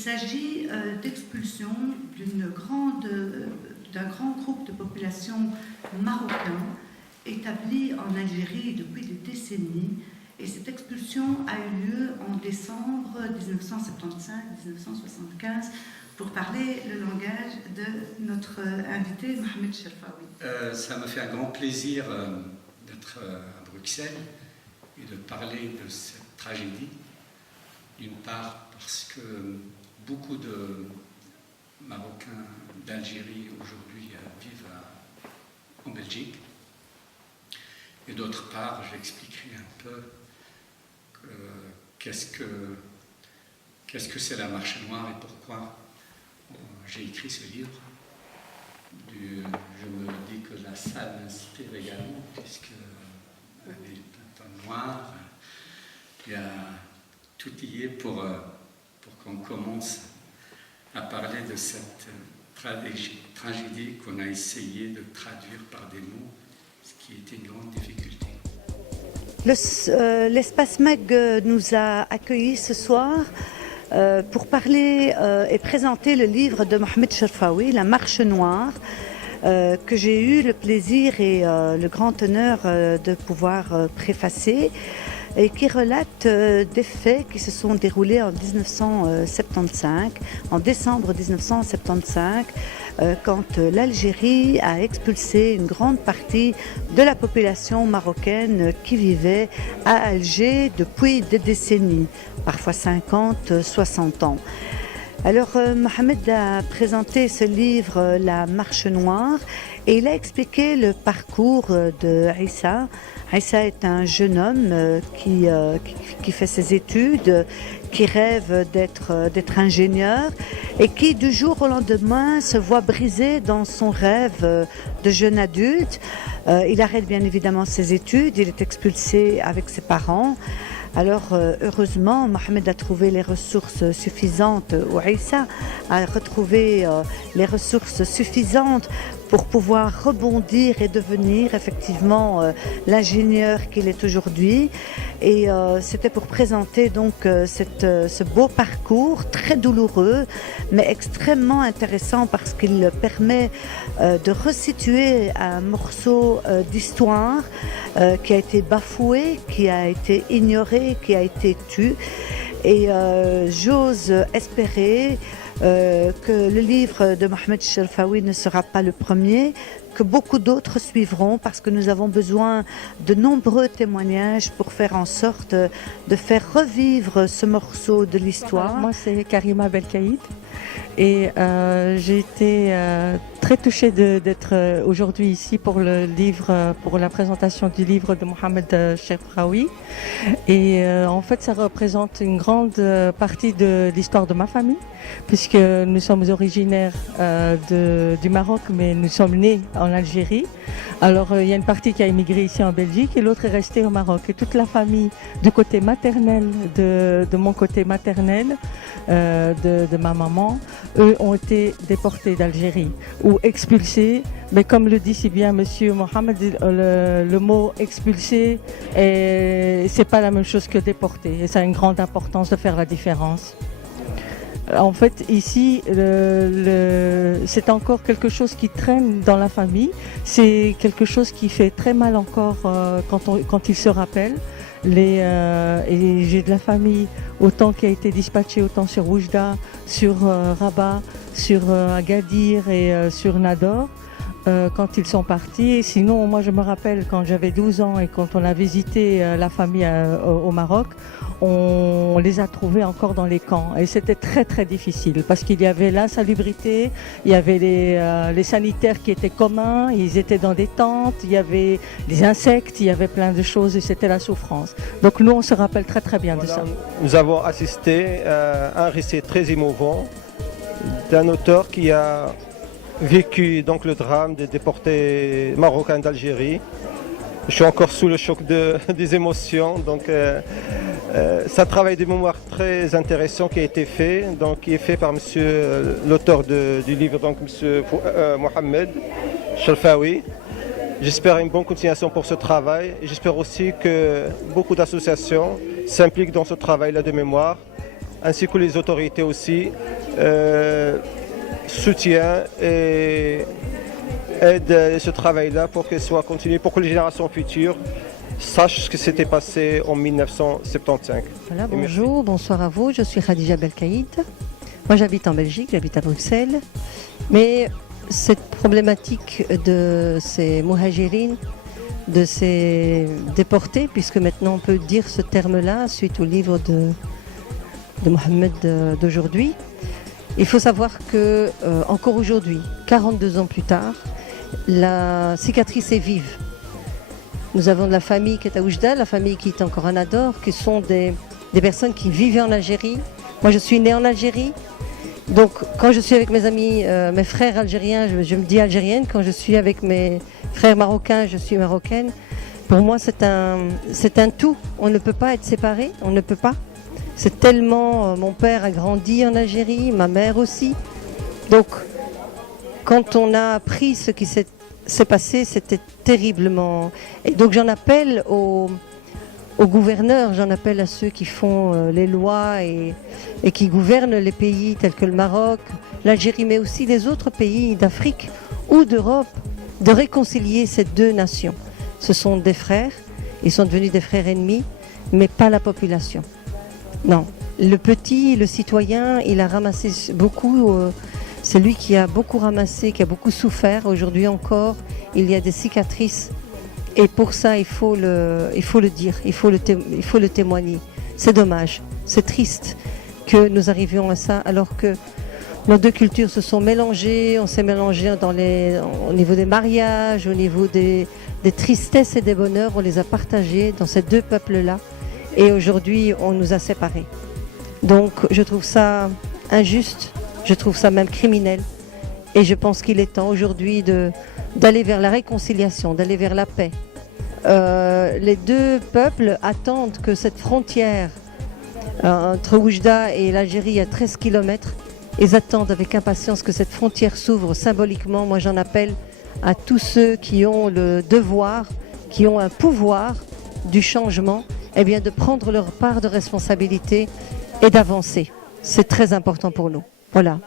s'agit d'expulsion d'un grand groupe de population marocain établi en Algérie depuis des décennies. Et cette expulsion a eu lieu en décembre 1975-1975 pour parler le langage de notre invité Mohamed Cherfaoui. Ça me fait un grand plaisir d'être à Bruxelles et de parler de cette tragédie. D'une part parce que beaucoup de Marocains d'Algérie aujourd'hui vivent en Belgique. Et d'autre part, j'expliquerai un peu qu'est-ce que c'est la marche noire et pourquoi j'ai écrit ce livre. Je me dis que la salle m'inspire également, puisqu'elle est tout en noir. Il y a tout y est pour qu'on commence à parler de cette tragédie qu'on a essayé de traduire par des mots, ce qui était une grande difficulté. L'espace Meg nous a accueillis ce soir pour parler et présenter le livre de Mohamed Cherfaoui, La Marche Noire, que j'ai eu le plaisir et le grand honneur de pouvoir préfacer, et qui relate des faits qui se sont déroulés en 1975, en décembre 1975, quand l'Algérie a expulsé une grande partie de la population marocaine qui vivait à Alger depuis des décennies, parfois 50, 60 ans. Alors Mohamed a présenté ce livre La Marche Noire et il a expliqué le parcours de Issa. Issa est un jeune homme qui fait ses études, qui rêve d'être ingénieur et qui du jour au lendemain se voit brisé dans son rêve de jeune adulte. Il arrête bien évidemment ses études, il est expulsé avec ses parents. Alors heureusement, Mohamed a trouvé les ressources suffisantes, ou Issa a retrouvé les ressources suffisantes pour pouvoir rebondir et devenir effectivement l'ingénieur qu'il est aujourd'hui. Et c'était pour présenter donc ce beau parcours très douloureux, mais extrêmement intéressant parce qu'il permet de resituer un morceau d'histoire qui a été bafoué, qui a été ignoré, qui a été tu. Et j'ose espérer que le livre de Mohamed Cherfaoui ne sera pas le premier, que beaucoup d'autres suivront parce que nous avons besoin de nombreux témoignages pour faire en sorte de faire revivre ce morceau de l'histoire. Moi, c'est Karima Belkaïd et j'ai été très touchée d'être aujourd'hui ici pour le livre, pour la présentation du livre de Mohamed Cherfaoui. Et en fait, ça représente une grande partie de l'histoire de ma famille, puisque nous sommes originaires du Maroc, mais nous sommes nés en Algérie. Alors, il y a une partie qui a immigré ici en Belgique et l'autre est restée au Maroc. Et toute la famille du côté maternel, de mon côté maternel, de ma maman, eux ont été déportés d'Algérie ou expulsés. Mais comme le dit si bien Monsieur Mohamed, le mot expulsé, c'est pas la même chose que déporté. Et ça a une grande importance de faire la différence. En fait, ici, c'est encore quelque chose qui traîne dans la famille. C'est quelque chose qui fait très mal encore quand il se rappelle. Et j'ai de la famille autant qui a été dispatchée autant sur Oujda, sur Rabat, sur Agadir et sur Nador. Quand ils sont partis. Et sinon, moi je me rappelle quand j'avais 12 ans et quand on a visité la famille au Maroc, on les a trouvés encore dans les camps. Et c'était très très difficile parce qu'il y avait l'insalubrité, il y avait les sanitaires qui étaient communs, ils étaient dans des tentes, il y avait les insectes, il y avait plein de choses et c'était la souffrance. Donc nous on se rappelle très très bien de ça. Nous avons assisté à un récit très émouvant d'un auteur qui a vécu donc le drame des déportés marocains d'Algérie. Je suis encore sous le choc des émotions. Donc, c'est un travail de mémoire très intéressant qui a été fait, donc qui est fait par l'auteur du livre, donc Monsieur Mohamed Cherfaoui. J'espère une bonne continuation pour ce travail. J'espère aussi que beaucoup d'associations s'impliquent dans ce travail-là de mémoire ainsi que les autorités aussi, soutiennent et aident ce travail-là pour qu'il soit continué, pour que les générations futures sachent ce qui s'était passé en 1975. Voilà, bonjour, bonsoir à vous, je suis Khadija Belkaïd. Moi j'habite en Belgique, j'habite à Bruxelles. Mais cette problématique de ces muhajirines, de ces déportés, puisque maintenant on peut dire ce terme-là suite au livre de Mohamed d'aujourd'hui, il faut savoir que encore aujourd'hui, 42 ans plus tard, la cicatrice est vive. Nous avons de la famille qui est à Oujda, la famille qui est encore à Nador, qui sont des personnes qui vivaient en Algérie. Moi je suis née en Algérie. Donc quand je suis avec mes amis, mes frères algériens, je me dis algérienne. Quand je suis avec mes frères marocains, je suis marocaine. Pour moi c'est un tout. On ne peut pas être séparés, on ne peut pas. C'est tellement... mon père a grandi en Algérie, ma mère aussi. Donc quand on a appris ce qui s'est passé, c'était terriblement... Et donc j'en appelle aux gouverneurs, j'en appelle à ceux qui font les lois et qui gouvernent les pays tels que le Maroc, l'Algérie, mais aussi les autres pays d'Afrique ou d'Europe, de réconcilier ces deux nations. Ce sont des frères, ils sont devenus des frères ennemis, mais pas la population. Non, le petit, le citoyen, il a ramassé beaucoup, c'est lui qui a beaucoup ramassé, qui a beaucoup souffert. Aujourd'hui encore, il y a des cicatrices. Et pour ça, il faut le dire, il faut le témoigner. C'est dommage, c'est triste que nous arrivions à ça alors que nos deux cultures se sont mélangées, on s'est mélangé au niveau des mariages, au niveau des tristesses et des bonheurs, on les a partagés dans ces deux peuples-là et aujourd'hui on nous a séparés. Donc je trouve ça injuste, je trouve ça même criminel et je pense qu'il est temps aujourd'hui d'aller vers la réconciliation, d'aller vers la paix. Les deux peuples attendent que cette frontière entre Oujda et l'Algérie à 13 km, ils attendent avec impatience que cette frontière s'ouvre symboliquement. Moi j'en appelle à tous ceux qui ont le devoir, qui ont un pouvoir du changement, eh bien de prendre leur part de responsabilité et d'avancer. C'est très important pour nous. Voilà.